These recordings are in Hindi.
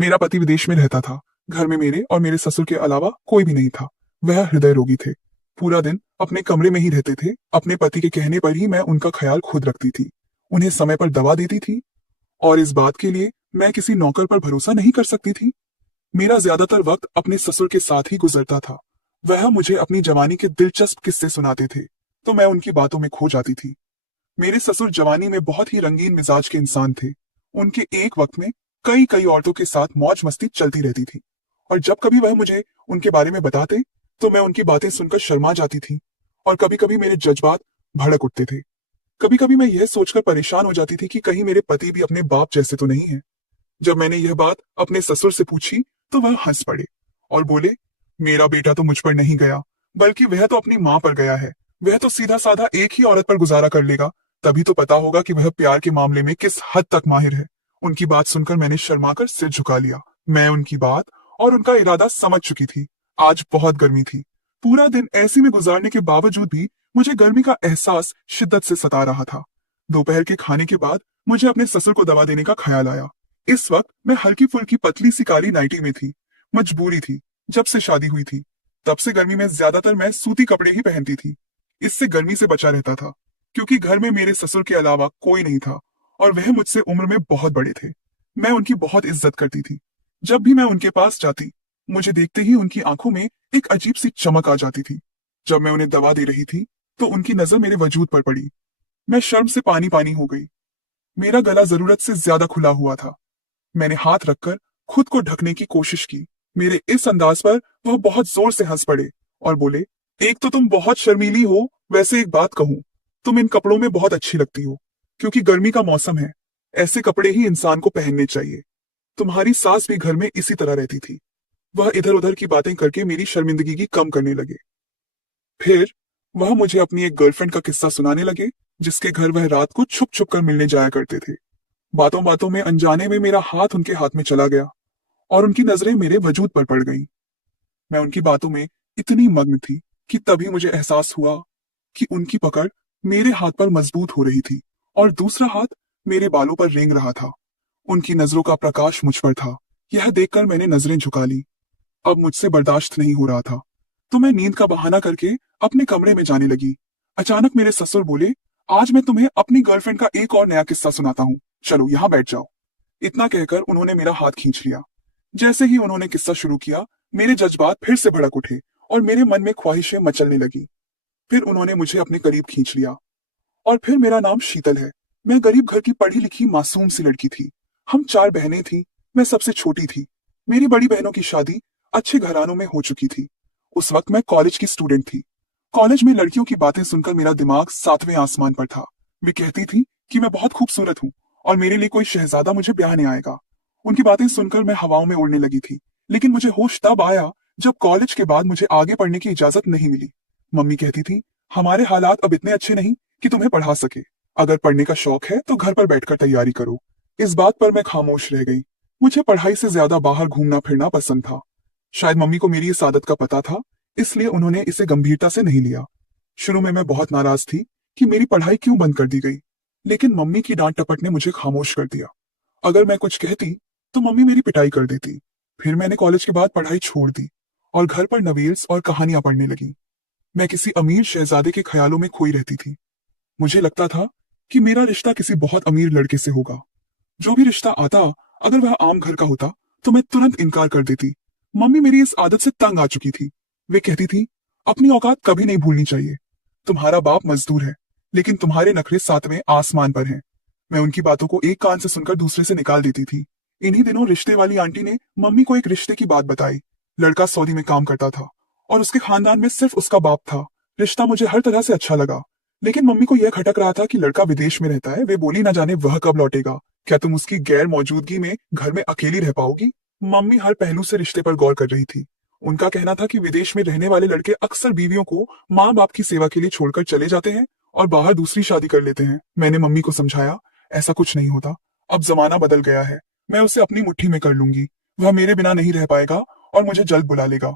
मेरा पति विदेश में रहता था। घर में मेरे और मेरे ससुर के अलावा कोई भी नहीं था। वह हृदय रोगी थे। पूरा दिन अपने कमरे में ही रहते थे। अपने पति के कहने पर ही मैं उनका ख्याल खुद रखती थी, उन्हें समय पर दवा देती थी, और इस बात के लिए मैं किसी नौकर पर भरोसा नहीं कर सकती थी। मेरा ज्यादातर वक्त अपने ससुर के साथ ही गुजरता था। वह मुझे अपनी जवानी के दिलचस्प किस्से सुनाते थे, तो मैं उनकी बातों में खो जाती थी। मेरे ससुर जवानी में बहुत ही रंगीन मिजाज के इंसान थे। उनके एक वक्त में कई कई औरतों के साथ मौज मस्ती चलती रहती थी, और जब कभी वह मुझे उनके बारे में बताते तो मैं उनकी बातें सुनकर शर्मा जाती थी, और कभी कभी मेरे जज्बात भड़क उठते थे। कभी कभी मैं यह सोचकर परेशान हो जाती थी कि कहीं मेरे पति भी अपने बाप जैसे तो नहीं है। जब मैंने यह बात अपने ससुर से पूछी तो वह हंस पड़े और बोले, मेरा बेटा तो मुझ पर नहीं गया, बल्कि वह तो अपनी मां पर गया है। वह तो सीधा साधा एक ही औरत पर गुजारा कर लेगा, तभी तो पता होगा कि वह प्यार के मामले में किस हद तक माहिर है। उनकी बात सुनकर मैंने शर्माकर सिर झुका लिया। मैं उनकी बात और उनका इरादा समझ चुकी थी। आज बहुत गर्मी थी। पूरा दिन ऐसी में गुजारने के बावजूद भी मुझे गर्मी का एहसास शिद्दत से सता रहा था। दोपहर के खाने के बाद मुझे अपने ससुर को दवा देने का ख्याल आया। इस वक्त मैं हल्की फुल्की पतली सी काली नाइटी में थी। मजबूरी थी। जब से शादी हुई थी तब से गर्मी में ज्यादातर मैं सूती कपड़े ही पहनती थी। इससे गर्मी से बचा रहता था, क्योंकि घर में मेरे ससुर के अलावा कोई नहीं था, और वह मुझसे उम्र में बहुत बड़े थे। मैं उनकी बहुत इज्जत करती थी। जब भी मैं उनके पास जाती, मुझे देखते ही उनकी आंखों में एक अजीब सी चमक आ जाती थी। जब मैं उन्हें दवा दे रही थी तो उनकी नजर मेरे वजूद पर पड़ी। मैं शर्म से पानी पानी हो गई। मेरा गला जरूरत से ज्यादा खुला हुआ था। मैंने हाथ रखकर खुद को ढकने की कोशिश की। मेरे इस अंदाज पर वह बहुत जोर से हंस पड़े और बोले, एक तो तुम बहुत शर्मीली हो, वैसे एक बात कहूं, तुम इन कपड़ों में बहुत अच्छी लगती हो, क्योंकि गर्मी का मौसम है। ऐसे कपड़े ही इंसान को पहनने चाहिए। तुम्हारी सास भी घर में इसी तरह रहती थी। वह इधर उधर की बातें करके मेरी शर्मिंदगी की कम करने लगे। फिर वह मुझे अपनी एक गर्लफ्रेंड का किस्सा सुनाने लगे, जिसके घर वह रात को छुप छुप कर मिलने जाया करते थे। बातों बातों में अनजाने में मेरा हाथ उनके हाथ में चला गया, और उनकी नजरें मेरे वजूद पर पड़ गईं। मैं उनकी बातों में इतनी मग्न थी कि तभी मुझे एहसास हुआ कि उनकी पकड़ मेरे हाथ पर मजबूत हो रही थी, और दूसरा हाथ मेरे बालों पर रेंग रहा था। उनकी नजरों का प्रकाश मुझ पर था। यह देखकर मैंने नजरें झुका ली। अब मुझसे बर्दाश्त नहीं हो रहा था, तो मैं नींद का बहाना करके अपने कमरे में जाने लगी। अचानक मेरे ससुर बोले, आज मैं तुम्हें अपनी गर्लफ्रेंड का एक और नया किस्सा सुनाता हूँ, चलो यहाँ बैठ जाओ। इतना कहकर उन्होंने मेरा हाथ खींच लिया। जैसे ही उन्होंने किस्सा शुरू किया, मेरे जज्बात फिर से भड़क उठे और मेरे मन में ख्वाहिशें मचलने लगी। फिर उन्होंने मुझे अपने करीब खींच लिया। और फिर मेरा नाम शीतल है। मैं गरीब घर की पढ़ी लिखी मासूम सी लड़की थी। हम 4 बहनें थीं। मैं सबसे छोटी थी। मेरी बड़ी बहनों की शादी अच्छे घरानों में हो चुकी थी। उस वक्त मैं कॉलेज की स्टूडेंट थी। कॉलेज में लड़कियों की बातें सुनकर मेरा दिमाग 7वें आसमान पर था। वे कहती थी कि मैं बहुत खूबसूरत हूँ और मेरे लिए कोई शहजादा मुझे ब्याहने आएगा। उनकी बातें सुनकर मैं हवाओं में उड़ने लगी थी। लेकिन मुझे होश तब आया जब कॉलेज के बाद मुझे आगे पढ़ने की इजाजत नहीं मिली। मम्मी कहती थी, हमारे हालात अब इतने अच्छे नहीं कि तुम्हें पढ़ा सके। अगर पढ़ने का शौक है तो घर पर बैठकर तैयारी करो। इस बात पर मैं खामोश रह गई। मुझे पढ़ाई से ज्यादा बाहर घूमना फिरना पसंद था। शायद मम्मी को मेरी इस आदत का पता था, इसलिए उन्होंने इसे गंभीरता से नहीं लिया। शुरू में मैं बहुत नाराज थी कि मेरी पढ़ाई क्यों बंद कर दी गई, लेकिन मम्मी की डांट टपट ने मुझे खामोश कर दिया। अगर मैं कुछ कहती तो मम्मी मेरी पिटाई कर देती। फिर मैंने कॉलेज के बाद पढ़ाई छोड़ दी और घर पर नवेल्स और कहानियां पढ़ने लगी। मैं किसी अमीर शहजादे के ख्यालों में खोई रहती थी। मुझे लगता था कि मेरा रिश्ता किसी बहुत अमीर लड़के से होगा। जो भी रिश्ता आता, अगर वह आम घर का होता तो मैं तुरंत इनकार कर देती। मम्मी मेरी इस आदत से तंग आ चुकी थी। वे कहती थी, अपनी औकात कभी नहीं भूलनी चाहिए। तुम्हारा बाप मजदूर है, लेकिन तुम्हारे नखरे 7वें आसमान पर हैं। मैं उनकी बातों को एक कान से सुनकर दूसरे से निकाल देती थी। इन्हीं दिनों रिश्ते वाली आंटी ने मम्मी को एक रिश्ते की बात बताई। लड़का सऊदी में काम करता था और उसके खानदान में सिर्फ उसका बाप था। रिश्ता मुझे हर तरह से अच्छा लगा, लेकिन मम्मी को यह खटक रहा था कि लड़का विदेश में रहता है। वे बोली, ना जाने वह कब लौटेगा। क्या तुम उसकी गैर मौजूदगी में घर में अकेली रह पाओगी? मम्मी हर पहलू से रिश्ते पर गौर कर रही थी। उनका कहना था कि विदेश में रहने वाले लड़के अक्सर बीवियों को माँ बाप की सेवा के लिए छोड़कर चले जाते हैं और बाहर दूसरी शादी कर लेते हैं। मैंने मम्मी को समझाया, ऐसा कुछ नहीं होता। अब जमाना बदल गया है। मैं उसे अपनी मुट्ठी में कर लूंगी। वह मेरे बिना नहीं रह पाएगा और मुझे जल्द बुला लेगा।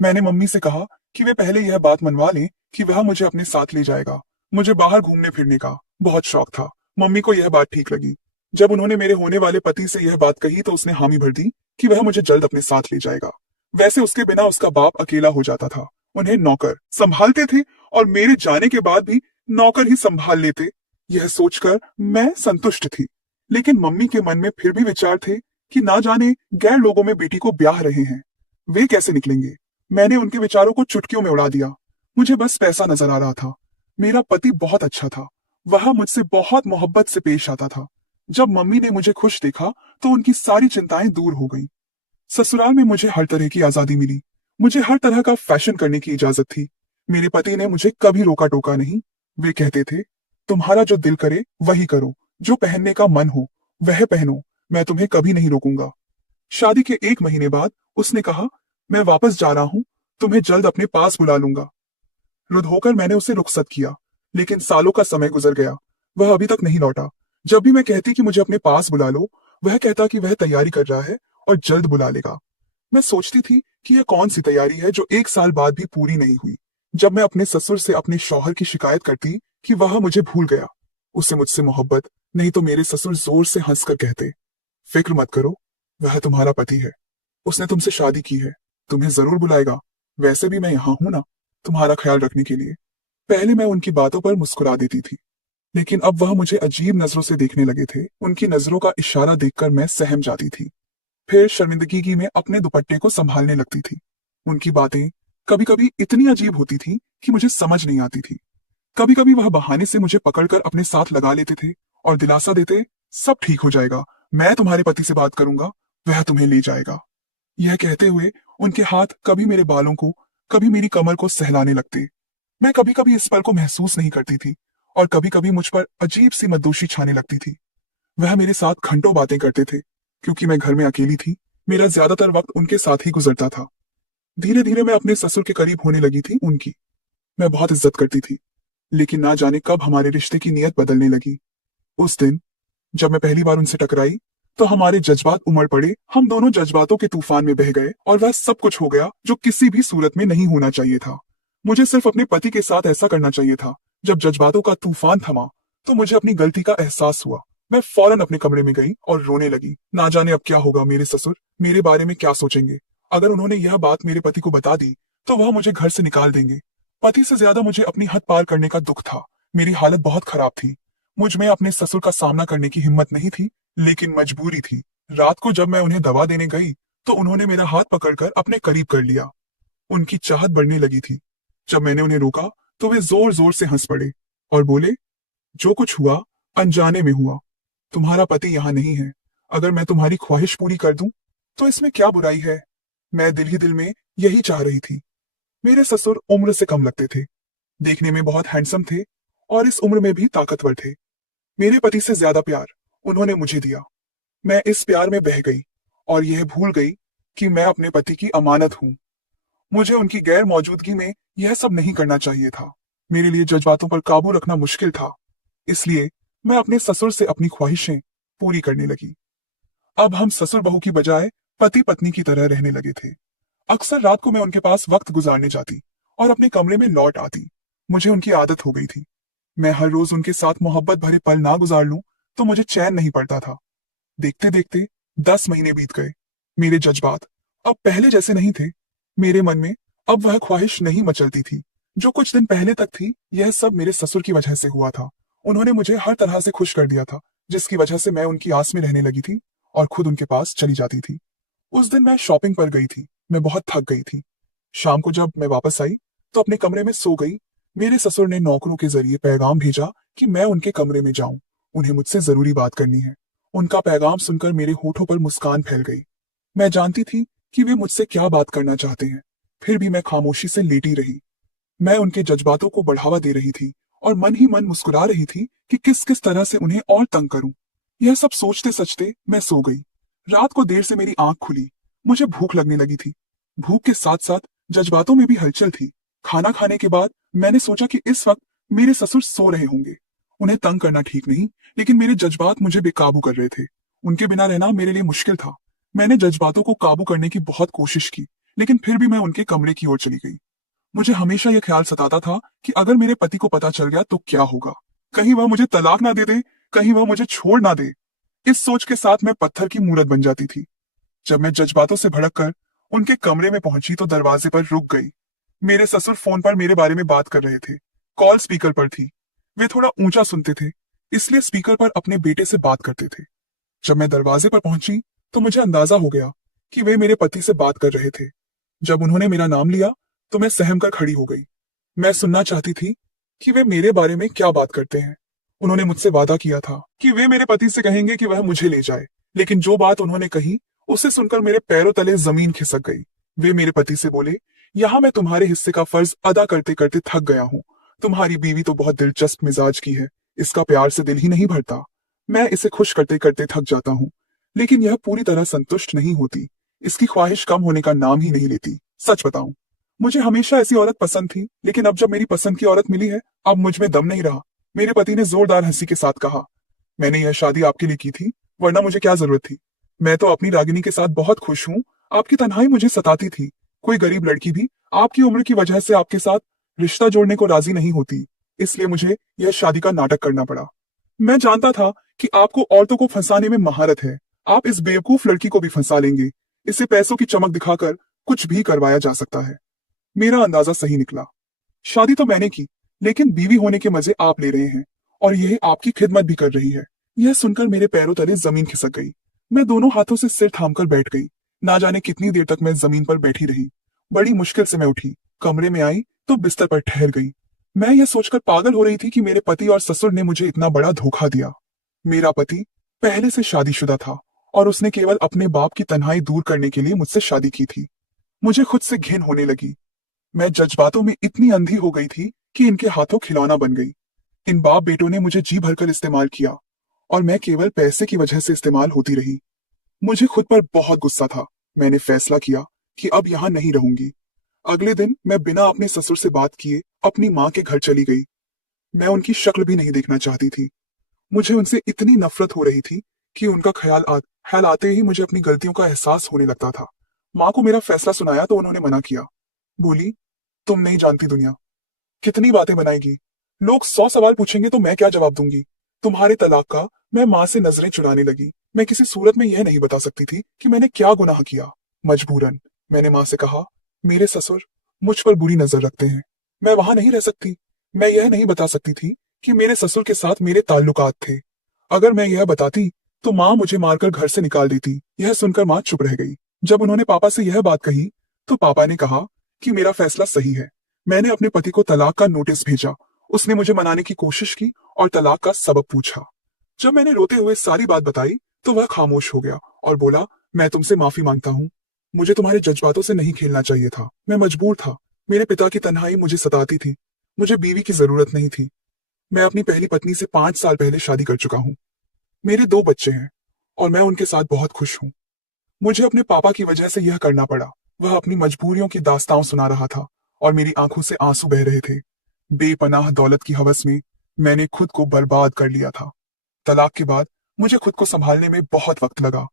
मैंने मम्मी से कहा कि वे पहले यह बात मनवा लें कि वह मुझे अपने साथ ले जाएगा। मुझे बाहर घूमने फिरने का बहुत शौक था। मम्मी को यह बात ठीक लगी। जब उन्होंने मेरे होने वाले पति से यह बात कही तो उसने हामी भर दी कि वह मुझे जल्द अपने साथ ले जाएगा। वैसे उसके बिना उसका बाप अकेला हो जाता था। उन्हें नौकर संभालते थे और मेरे जाने के बाद भी नौकर ही संभाल लेते। यह सोचकर मैं संतुष्ट थी, लेकिन मम्मी के मन में फिर भी विचार थे कि ना जाने गैर लोगों में बेटी को ब्याह रहे हैं, वे कैसे निकलेंगे। मैंने उनके विचारों को चुटकियों में उड़ा दिया। मुझे बस पैसा नजर आ रहा था। मेरा पति बहुत अच्छा था, वह मुझसे बहुत मोहब्बत से पेश आता था। जब मम्मी ने मुझे खुश देखा तो उनकी सारी चिंताएं दूर हो गई। ससुराल में मुझे हर तरह की आजादी मिली। मुझे हर तरह का फैशन करने की इजाजत थी। मेरे पति ने मुझे कभी रोका टोका नहीं। वे कहते थे, तुम्हारा जो दिल करे वही करो, जो पहनने का मन हो वह पहनो, मैं तुम्हें कभी नहीं रोकूंगा। शादी के 1 महीने बाद उसने कहा, मैं वापस जा रहा हूं, तुम्हें जल्द अपने पास बुला लूंगा। रुध होकर मैंने उसे रुखसत किया, लेकिन सालों का समय गुजर गया, वह अभी तक नहीं लौटा। जब भी मैं कहती कि मुझे अपने पास बुला लो, वह कहता कि वह तैयारी कर रहा है और जल्द बुला लेगा। मैं सोचती थी कि यह कौन सी तैयारी है जो 1 साल बाद भी पूरी नहीं हुई। जब मैं अपने ससुर से अपने शौहर की शिकायत करती कि वह मुझे भूल गया, उसे मुझसे मोहब्बत नहीं तो मेरे ससुर जोर से हंसकर कहते, फिक्र मत करो, वह तुम्हारा पति है, उसने तुमसे शादी की है, तुम्हें जरूर बुलाएगा। वैसे भी मैं यहाँ हूं ना, तुम्हारा ख्याल रखने के लिए। पहले मैं उनकी बातों पर मुस्कुरा देती थी, लेकिन अब वह मुझे अजीब नजरों से देखने लगे थे। उनकी नजरों का इशारा देखकर मैं सहम जाती थी। फिर शर्मिंदगी में अपने दुपट्टे को संभालने लगती थी। उनकी बातें कभी कभी इतनी अजीब होती थी कि मुझे समझ नहीं आती थी। कभी कभी वह बहाने से मुझे पकड़कर अपने साथ लगा लेते थे और दिलासा देते, सब ठीक हो जाएगा, मैं तुम्हारे पति से बात करूंगा, वह तुम्हें ले जाएगा। यह कहते हुए उनके हाथ कभी मेरे बालों को, कभी मेरी कमर को सहलाने लगते। मैं कभी कभी इस पल को महसूस नहीं करती थी और कभी कभी मुझ पर अजीब सी मद्दोशी छाने लगती थी। वह मेरे साथ घंटों बातें करते थे। क्योंकि मैं घर में अकेली थी, मेरा ज्यादातर वक्त उनके साथ ही गुजरता था। धीरे धीरे मैं अपने ससुर के करीब होने लगी थी उनकी। मैं बहुत इज्जत करती थी, लेकिन ना जाने कब हमारे रिश्ते की नीयत बदलने लगी। उस दिन जब मैं पहली बार उनसे टकराई तो हमारे जज्बात उमड़ पड़े। हम दोनों जज्बातों के तूफान में बह गए और वह सब कुछ हो गया जो किसी भी सूरत में नहीं होना चाहिए था। मुझे सिर्फ अपने पति के साथ ऐसा करना चाहिए था। जब जज्बातों का तूफान थमा तो मुझे अपनी गलती का एहसास हुआ। मैं फौरन अपने कमरे में गई और रोने लगी। ना जाने अब क्या होगा, मेरे ससुर मेरे बारे में क्या सोचेंगे। अगर उन्होंने यह बात मेरे पति को बता दी तो वह मुझे घर से निकाल देंगे। पति से ज्यादा मुझे अपनी हद पार करने का दुख था। मेरी हालत बहुत खराब थी। मुझ में अपने ससुर का सामना करने की हिम्मत नहीं थी, लेकिन मजबूरी थी। रात को जब मैं उन्हें दवा देने गई तो उन्होंने मेरा हाथ पकड़कर अपने करीब कर लिया। उनकी चाहत बढ़ने लगी थी। जब मैंने उन्हें रोका तो वे जोर जोर से हंस पड़े और बोले, जो कुछ हुआ अनजाने में हुआ, तुम्हारा पति यहाँ नहीं है। अगर मैं तुम्हारी ख्वाहिश पूरी कर दूं तो इसमें क्या बुराई है। मैं दिल ही दिल में यही चाह रही थी। मेरे ससुर उम्र से कम लगते थे, देखने में बहुत हैंडसम थे और इस उम्र में भी ताकतवर थे। मेरे पति से ज्यादा प्यार उन्होंने मुझे दिया। मैं इस प्यार में बह गई और यह भूल गई कि मैं अपने पति की अमानत हूं। मुझे उनकी गैर मौजूदगी में यह सब नहीं करना चाहिए था। मेरे लिए जज्बातों पर काबू रखना मुश्किल था, इसलिए मैं अपने ससुर से अपनी ख्वाहिशें पूरी करने लगी। अब हम ससुर बहू की बजाय पति पत्नी की तरह रहने लगे थे। अक्सर रात को मैं उनके पास वक्त गुजारने जाती और अपने कमरे में लौट आती। मुझे उनकी आदत हो गई थी। मैं हर रोज उनके साथ मोहब्बत भरे पल ना गुजार लूं तो मुझे चैन नहीं पड़ता था। देखते देखते 10 महीने बीत गए। मेरे जज्बात अब पहले जैसे नहीं थे। मेरे मन में अब वह ख्वाहिश नहीं मचलती थी जो कुछ दिन पहले तक थी। यह सब मेरे ससुर की वजह से हुआ था। उन्होंने मुझे हर तरह से खुश कर दिया था, जिसकी वजह से मैं उनकी आस में रहने लगी थी और खुद उनके पास चली जाती थी। उस दिन मैं शॉपिंग पर गई थी। मैं बहुत थक गई थी। शाम को जब मैं वापस आई तो अपने कमरे में सो गई। मेरे ससुर ने नौकरों के जरिए पैगाम भेजा कि मैं उनके कमरे में जाऊं, उन्हें मुझसे जरूरी बात करनी है। उनका पैगाम सुनकर मेरे होठों पर मुस्कान फैल गई। मैं जानती थी कि वे मुझसे क्या बात करना चाहते हैं, फिर भी मैं खामोशी से लेटी रही। मैं उनके जज्बातों को बढ़ावा दे रही थी और मन ही मन मुस्कुरा रही थी कि किस किस तरह से उन्हें और तंग करूं। यह सब सोचते सचते मैं सो गई। रात को देर से मेरी आंख खुली। मुझे भूख लगने लगी थी। भूख के साथ साथ जज्बातों में भी हलचल थी। खाना खाने के बाद मैंने सोचा कि इस वक्त मेरे ससुर सो रहे होंगे। उन्हें तंग करना ठीक नहीं, लेकिन मेरे जज्बात मुझे बेकाबू कर रहे थे। उनके बिना रहना मेरे लिए मुश्किल था। मैंने जज्बातों को काबू करने की बहुत कोशिश की, लेकिन फिर भी मैं उनके कमरे की ओर चली गई। मुझे हमेशा यह ख्याल सताता था कि अगर मेरे पति को पता चल गया तो क्या होगा। कहीं वह मुझे तलाक ना दे दे, कहीं वह मुझे छोड़ ना दे। इस सोच के साथ मैं पत्थर की मूरत बन जाती थी। जब मैं जज्बातों से भड़क कर उनके कमरे में पहुंची तो दरवाजे पर रुक गई। मेरे ससुर फोन पर मेरे बारे में बात कर रहे थे। कॉल स्पीकर पर थी। वे थोड़ा ऊंचा सुनते थे, इसलिए स्पीकर पर अपने बेटे से बात करते थे। जब मैं दरवाजे पर पहुंची तो मुझे अंदाजा हो गया कि वे मेरे पति से बात कर रहे थे। जब उन्होंने मेरा नाम लिया तो मैं सहम कर खड़ी हो गई। मैं सुनना चाहती थी कि वे मेरे बारे में क्या बात करते हैं। उन्होंने मुझसे वादा किया था कि वे मेरे पति से कहेंगे कि वह मुझे ले जाए, लेकिन जो बात उन्होंने कही उसे सुनकर मेरे पैरों तले जमीन खिसक गई। वे मेरे पति से बोले, यहाँ मैं तुम्हारे हिस्से का फर्ज अदा करते करते थक गया हूँ। तुम्हारी बीवी तो बहुत दिलचस्प मिजाज की है, इसका प्यार से दिल ही नहीं भरता। मैं इसे खुश करते करते थक जाता हूँ, लेकिन यह पूरी तरह संतुष्ट नहीं होती। इसकी ख्वाहिश कम होने का नाम ही नहीं लेती। सच बताऊं, मुझे हमेशा ऐसी औरत पसंद थी, लेकिन अब जब मेरी पसंद की औरत मिली है, अब मुझ में दम नहीं रहा। मेरे पति ने जोरदार हंसी के साथ कहा, मैंने यह शादी आपके लिए की थी, वरना मुझे क्या जरूरत थी। मैं तो अपनी रागिनी के साथ बहुत खुश हूँ। आपकी तन्हाई मुझे सताती थी। कोई गरीब लड़की भी आपकी उम्र की वजह से आपके साथ रिश्ता जोड़ने को राजी नहीं होती, इसलिए मुझे यह शादी का नाटक करना पड़ा। मैं जानता था कि आपको औरतों को फंसाने में महारत है। आप इस बेवकूफ लड़की को भी फंसा लेंगे। इसे पैसों की चमक दिखाकर कुछ भी करवाया जा सकता है। मेरा अंदाजा सही निकला। शादी तो मैंने की, लेकिन बीवी होने के मजे आप ले रहे हैं, और यह आपकी खिदमत भी कर रही है। यह सुनकर मेरे पैरों तले जमीन खिसक गई। मैं दोनों हाथों से सिर थामकर बैठ गई। ना जाने कितनी देर तक मैं जमीन पर बैठी रही। बड़ी मुश्किल से मैं उठी, कमरे में आई तो बिस्तर पर ठहर गई। मैं यह सोचकर पागल हो रही थी कि मेरे पति और ससुर ने मुझे इतना बड़ा धोखा दिया। मेरा पति पहले से शादीशुदा था और उसने केवल अपने बाप की तन्हाई दूर करने के लिए मुझसे शादी की थी। मुझे खुद से घिन होने लगी। मैं जज्बातों में इतनी अंधी हो गई थी कि इनके हाथों खिलौना बन गई। इन बाप बेटों ने मुझे जी भरकर इस्तेमाल किया और मैं केवल पैसे की वजह से इस्तेमाल होती रही। मुझे खुद पर बहुत गुस्सा था। मैंने फैसला किया कि अब यहां नहीं रहूंगी। अगले दिन मैं बिना अपने ससुर से बात किए अपनी माँ के घर चली गई। मैं उनकी शक्ल भी नहीं देखना चाहती थी। मुझे उनसे इतनी नफरत हो रही थी कि उनका ख्याल आते ही मुझे अपनी गलतियों का एहसास होने लगता था। माँ को मेरा फैसला सुनाया तो उन्होंने मना किया। बोली, तुम नहीं जानती दुनिया कितनी बातें बनाएगी। लोग 100 सवाल पूछेंगे तो मैं क्या जवाब दूंगी। तुम्हारे तलाक का मैं माँ से नजरें चुराने लगी। मैं किसी सूरत में यह नहीं बता सकती थी कि मैंने क्या गुनाह किया। मजबूरन मैंने माँ से कहा, मेरे ससुर मुझ पर बुरी नजर रखते हैं, मैं वहां नहीं रह सकती। मैं यह नहीं बता सकती थी कि मेरे ससुर के साथ मेरे ताल्लुकात थे। अगर मैं यह बताती तो माँ मुझे मारकर घर से निकाल देती। यह सुनकर माँ चुप रह गई। जब उन्होंने पापा से यह बात कही तो पापा ने कहा कि मेरा फैसला सही है। मैंने अपने पति को तलाक का नोटिस भेजा। उसने मुझे मनाने की कोशिश की और तलाक का सबब पूछा। जब मैंने रोते हुए सारी बात बताई तो वह खामोश हो गया और बोला, मैं तुमसे माफी मांगता हूँ। मुझे तुम्हारे जज्बातों से नहीं खेलना चाहिए था। मैं मजबूर था। मेरे पिता की तन्हाई मुझे सताती थी। मुझे बीवी की जरूरत नहीं थी। मैं अपनी पहली पत्नी से 5 साल पहले शादी कर चुका हूँ। मेरे 2 बच्चे हैं और मैं उनके साथ बहुत खुश हूँ। मुझे अपने पापा की वजह से यह करना पड़ा। वह अपनी मजबूरियों की दास्तां सुना रहा था और मेरी आंखों से आंसू बह रहे थे। बेपनाह दौलत की हवस में मैंने खुद को बर्बाद कर लिया था। तलाक के बाद मुझे खुद को संभालने में बहुत वक्त लगा।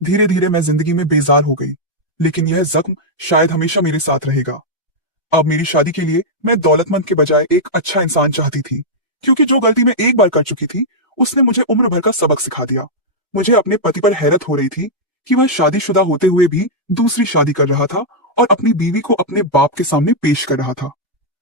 धीरे धीरे मैं जिंदगी में बेजार हो गई, लेकिन यह जख्म शायद हमेशा मेरे साथ रहेगा। अब मेरी शादी के लिए मैं दौलतमंद के बजाय एक अच्छा इंसान चाहती थी, क्योंकि जो गलती मैं एक बार कर चुकी थी उसने मुझे उम्र भर का सबक सिखा दिया। मुझे अपने पति पर हैरत हो रही थी कि वह शादीशुदा होते हुए भी दूसरी शादी कर रहा था और अपनी बीवी को अपने बाप के सामने पेश कर रहा था।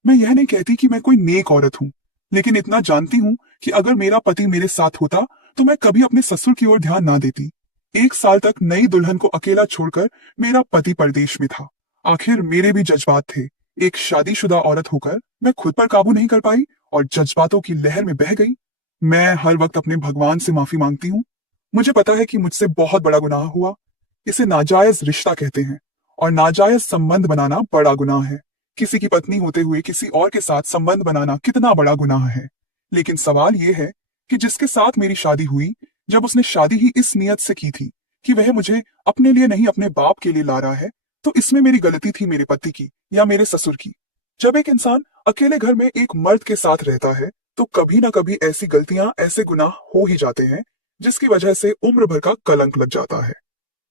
मैं यह नहीं कहती कि मैं कोई नेक औरत हूँ, लेकिन इतना जानती हूँ कि अगर मेरा पति मेरे साथ होता तो मैं कभी अपने ससुर की ओर ध्यान ना देती। 1 साल तक नई दुल्हन को अकेला छोड़कर मेरा पति परदेश में था। आखिर मेरे भी जज्बात थे। एक शादीशुदा औरत होकर मैं खुद पर काबू नहीं कर पाई और जज्बातों की लहर में बह गई। मैं हर वक्त अपने भगवान से माफी मांगती हूँ। मुझे पता है कि मुझसे बहुत बड़ा गुनाह हुआ। इसे नाजायज रिश्ता कहते हैं और नाजायज संबंध बनाना बड़ा गुनाह है। किसी की पत्नी होते हुए किसी और के साथ संबंध बनाना कितना बड़ा गुनाह है। लेकिन सवाल यह है कि जिसके साथ मेरी शादी हुई, जब उसने शादी ही इस नियत से की थी कि वह मुझे अपने लिए नहीं अपने बाप के लिए ला रहा है, तो इसमें मेरी गलती थी मेरे पति की या मेरे ससुर की। जब एक इंसान अकेले घर में एक मर्द के साथ रहता है तो कभी ना कभी ऐसी गलतियां, ऐसे गुनाह हो ही जाते हैं, जिसकी वजह से उम्र भर का कलंक लग जाता है।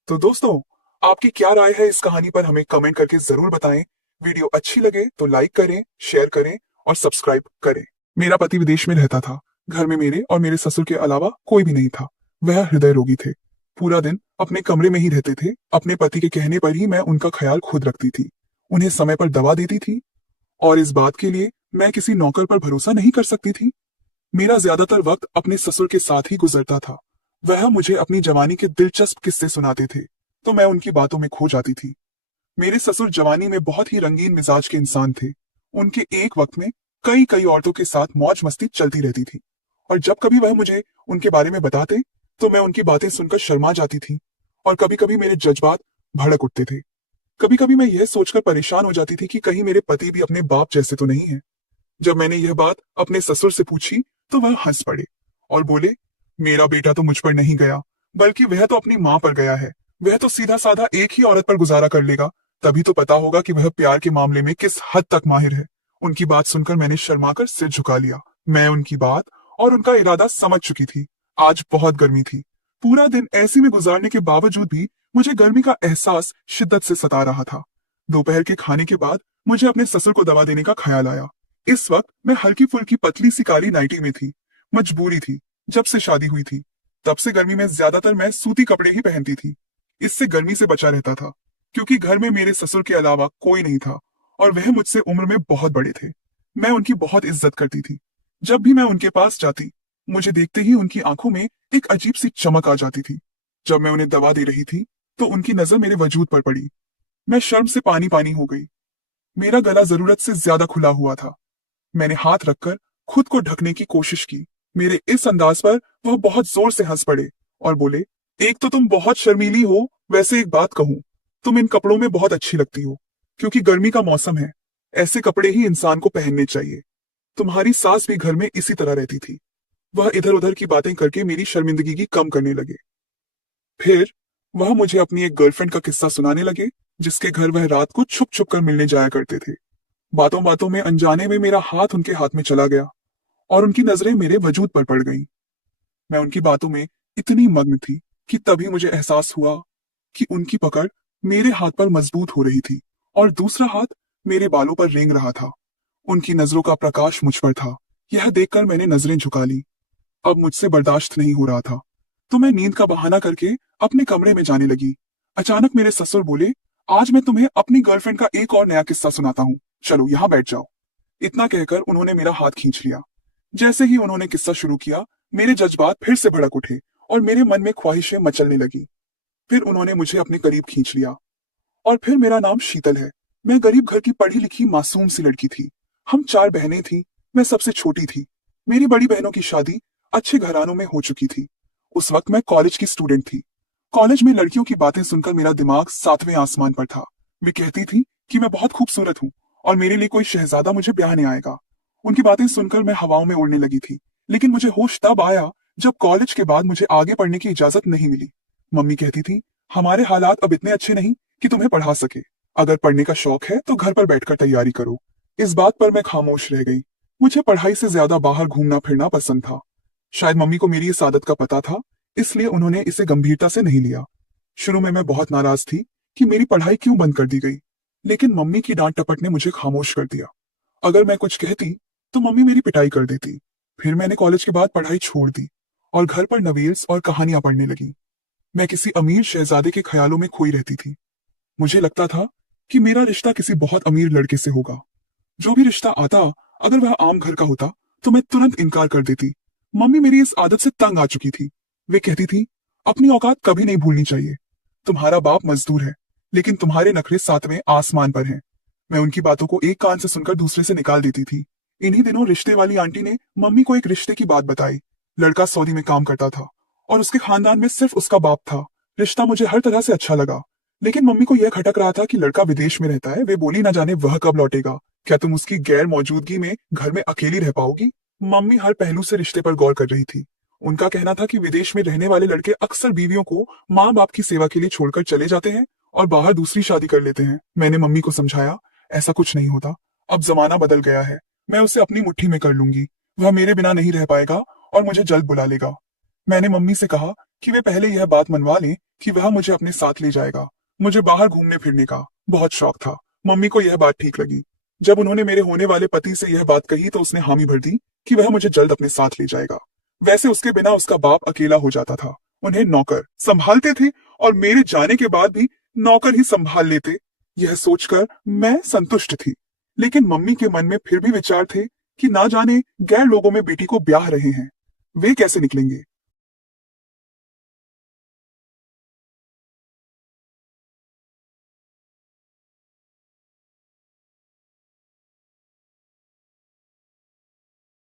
तो दोस्तों, आपकी क्या राय है इस कहानी पर हमें कमेंट करके जरूर बताएं। वीडियो अच्छी लगे तो लाइक करें, शेयर करें और सब्सक्राइब करें। मेरा पति विदेश में रहता था। घर में मेरे और मेरे ससुर के अलावा कोई भी नहीं था। वह हृदय रोगी थे। पूरा दिन अपने कमरे में ही रहते थे। अपने पति के कहने पर ही मैं उनका ख्याल खुद रखती थी, उन्हें समय पर दवा देती थी, और इस बात के लिए मैं किसी नौकर पर भरोसा नहीं कर सकती थी। मेरा ज्यादातर वक्त अपने ससुर के साथ ही गुजरता था। वह मुझे अपनी जवानी के दिलचस्प किस्से सुनाते थे, तो मैं उनकी बातों में खो जाती थी। मेरे ससुर जवानी में बहुत ही रंगीन मिजाज के इंसान थे। उनके एक वक्त में कई कई औरतों के साथ मौज मस्ती चलती रहती थी, और जब कभी वह मुझे उनके बारे में बताते तो मैं उनकी बातें सुनकर शर्मा जाती थी, और कभी कभी मेरे जज्बात भड़क उठते थे। कभी कभी मैं यह सोचकर परेशान हो जाती थी कि कहीं मेरे पति भी अपने बाप जैसे तो नहीं है। जब मैंने यह बात अपने ससुर से पूछी तो वह हंस पड़े और बोले, मेरा बेटा तो मुझ पर नहीं गया, बल्कि वह तो अपनी मां पर गया है। वह तो सीधा साधा एक ही औरत पर गुजारा कर लेगा, तभी तो पता होगा कि वह प्यार के मामले में किस हद तक माहिर है। उनकी बात सुनकर मैंने शर्माकर सिर झुका लिया। मैं उनकी बात और उनका इरादा समझ चुकी थी। आज बहुत गर्मी थी। पूरा दिन ऐसी में गुजारने के बावजूद भी मुझे गर्मी का एहसास शिद्दत से सता रहा था। दोपहर के खाने के बाद मुझे अपने ससुर को दवा देने का ख्याल आया। इस वक्त मैं हल्की फुल्की पतली सी काली नाइटी में थी। मजबूरी थी, जब से शादी हुई थी तब से गर्मी में ज्यादातर मैं सूती कपड़े ही पहनती थी। इससे गर्मी से बचा रहता था, क्योंकि घर में मेरे ससुर के अलावा कोई नहीं था, और वह मुझसे उम्र में बहुत बड़े थे। मैं उनकी बहुत इज्जत करती थी। जब भी मैं उनके पास जाती, मुझे देखते ही उनकी आंखों में एक अजीब सी चमक आ जाती थी। जब मैं उन्हें दवा दे रही थी तो उनकी नजर मेरे वजूद पर पड़ी। मैं शर्म से पानी पानी हो गई। मेरा गला जरूरत से ज्यादा खुला हुआ था। मैंने हाथ रखकर खुद को ढकने की कोशिश की। मेरे इस अंदाज पर वह बहुत जोर से हंस पड़े और बोले, एक तो तुम बहुत शर्मीली हो, वैसे एक बात कहूं, तुम इन कपड़ों में बहुत अच्छी लगती हो, क्योंकि गर्मी का मौसम है। ऐसे कपड़े ही इंसान को पहनने चाहिए। तुम्हारी सास भी घर में इसी तरह रहती थी। वह इधर उधर की बातें करके मेरी शर्मिंदगी की कम करने लगे। फिर वह मुझे अपनी एक गर्लफ्रेंड का किस्सा सुनाने लगे, जिसके घर वह रात को छुप छुप कर मिलने जाया करते थे। बातों बातों में अनजाने में मेरा हाथ उनके हाथ में चला गया और उनकी नजरें मेरे वजूद पर पड़ गईं। मैं उनकी बातों में इतनी मग्न थी कि तभी मुझे एहसास हुआ कि उनकी पकड़ मेरे हाथ पर मजबूत हो रही थी और दूसरा हाथ मेरे बालों पर रेंग रहा था। उनकी नजरों का प्रकाश मुझ पर था। यह देखकर मैंने नजरें झुका ली। अब मुझसे बर्दाश्त नहीं हो रहा था, तो मैं नींद का बहाना करके अपने कमरे में जाने लगी। अचानक मेरे ससुर बोले, आज मैं तुम्हें अपनी गर्लफ्रेंड का एक और नया किस्सा सुनाता हूँ, चलो यहाँ बैठ जाओ। इतना कहकर उन्होंने मेरा हाथ खींच लिया। जैसे ही उन्होंने किस्सा शुरू किया, मेरे जज्बात फिर से भड़क उठे और मेरे मन में ख्वाहिशें मचलने लगी। फिर उन्होंने मुझे अपने करीब खींच लिया। और फिर मेरा नाम शीतल है। मैं गरीब घर की पढ़ी लिखी मासूम सी लड़की थी। हम 4 बहनें थीं, मैं सबसे छोटी थी। मेरी बड़ी बहनों की शादी अच्छे घरानों में हो चुकी थी। उस वक्त मैं कॉलेज की स्टूडेंट थी। कॉलेज में लड़कियों की बातें सुनकर मेरा दिमाग 7वें आसमान पर था। वे कहती थी कि मैं बहुत खूबसूरत हूँ और मेरे लिए कोई शहजादा मुझे ब्याहने आएगा। उनकी बातें सुनकर मैं हवाओं में उड़ने लगी थी। लेकिन मुझे होश तब आया जब कॉलेज के बाद मुझे आगे पढ़ने की इजाजत नहीं मिली। मम्मी कहती थी, हमारे हालात अब इतने अच्छे नहीं कि तुम्हें पढ़ा सके। अगर पढ़ने का शौक है तो घर पर बैठकर तैयारी करो। इस बात पर मैं खामोश रह गई। मुझे पढ़ाई से ज्यादा बाहर घूमना फिरना पसंद था। शायद मम्मी को मेरी इस आदत का पता था, इसलिए उन्होंने इसे गंभीरता से नहीं लिया। शुरू में मैं बहुत नाराज थी कि मेरी पढ़ाई क्यों बंद कर दी गई, लेकिन मम्मी की डांट टपट ने मुझे खामोश कर दिया। अगर मैं कुछ कहती तो मम्मी मेरी पिटाई कर देती। फिर मैंने कॉलेज के बाद पढ़ाई छोड़ दी और घर पर नॉवेल्स और कहानियां पढ़ने लगी। मैं किसी अमीर शहजादे के ख्यालों में खोई रहती थी। मुझे लगता था कि मेरा रिश्ता किसी बहुत अमीर लड़के से होगा। जो भी रिश्ता आता, अगर वह आम घर का होता तो मैं तुरंत इनकार कर देती। मम्मी मेरी इस आदत से तंग आ चुकी थी। वे कहती थी, अपनी औकात कभी नहीं भूलनी चाहिए। तुम्हारा बाप मजदूर है, लेकिन तुम्हारे नखरे 7वें आसमान पर हैं। मैं उनकी बातों को एक कान से सुनकर दूसरे से निकाल देती थी। इन्हीं दिनों रिश्ते वाली आंटी ने मम्मी को एक रिश्ते की बात बताई। लड़का सऊदी में काम करता था और उसके खानदान में सिर्फ उसका बाप था। रिश्ता मुझे हर तरह से अच्छा लगा, लेकिन मम्मी को यह खटक रहा था कि लड़का विदेश में रहता है। वे बोली, ना जाने वह कब लौटेगा। क्या तुम उसकी गैर मौजूदगी में घर में अकेली रह पाओगी? मम्मी हर पहलू से रिश्ते पर गौर कर रही थी। उनका कहना था कि विदेश में रहने वाले लड़के अक्सर बीवियों को माँ बाप की सेवा के लिए छोड़कर चले जाते हैं और बाहर दूसरी शादी कर लेते हैं। मैंने मम्मी को समझाया, ऐसा कुछ नहीं होता। अब जमाना बदल गया है। मैं उसे अपनी मुट्ठी में कर लूंगी। वह मेरे बिना नहीं रह पाएगा और मुझे जल्द बुला लेगा। मैंने मम्मी से कहा कि वे पहले यह बात मनवा लें कि वह मुझे अपने साथ ले जाएगा। मुझे बाहर घूमने फिरने का बहुत शौक था। मम्मी को यह बात ठीक लगी। जब उन्होंने मेरे होने वाले पति से यह बात कही तो उसने हामी भर दी कि वह मुझे जल्द अपने साथ ले जाएगा। वैसे उसके बिना उसका बाप अकेला हो जाता था उन्हें नौकर संभालते थे और मेरे जाने के बाद भी नौकर ही संभाल लेते। यह सोचकर मैं संतुष्ट थी। लेकिन मम्मी के मन में फिर भी विचार थे कि ना जाने गैर लोगों में बेटी को ब्याह रहे हैं, वे कैसे निकलेंगे।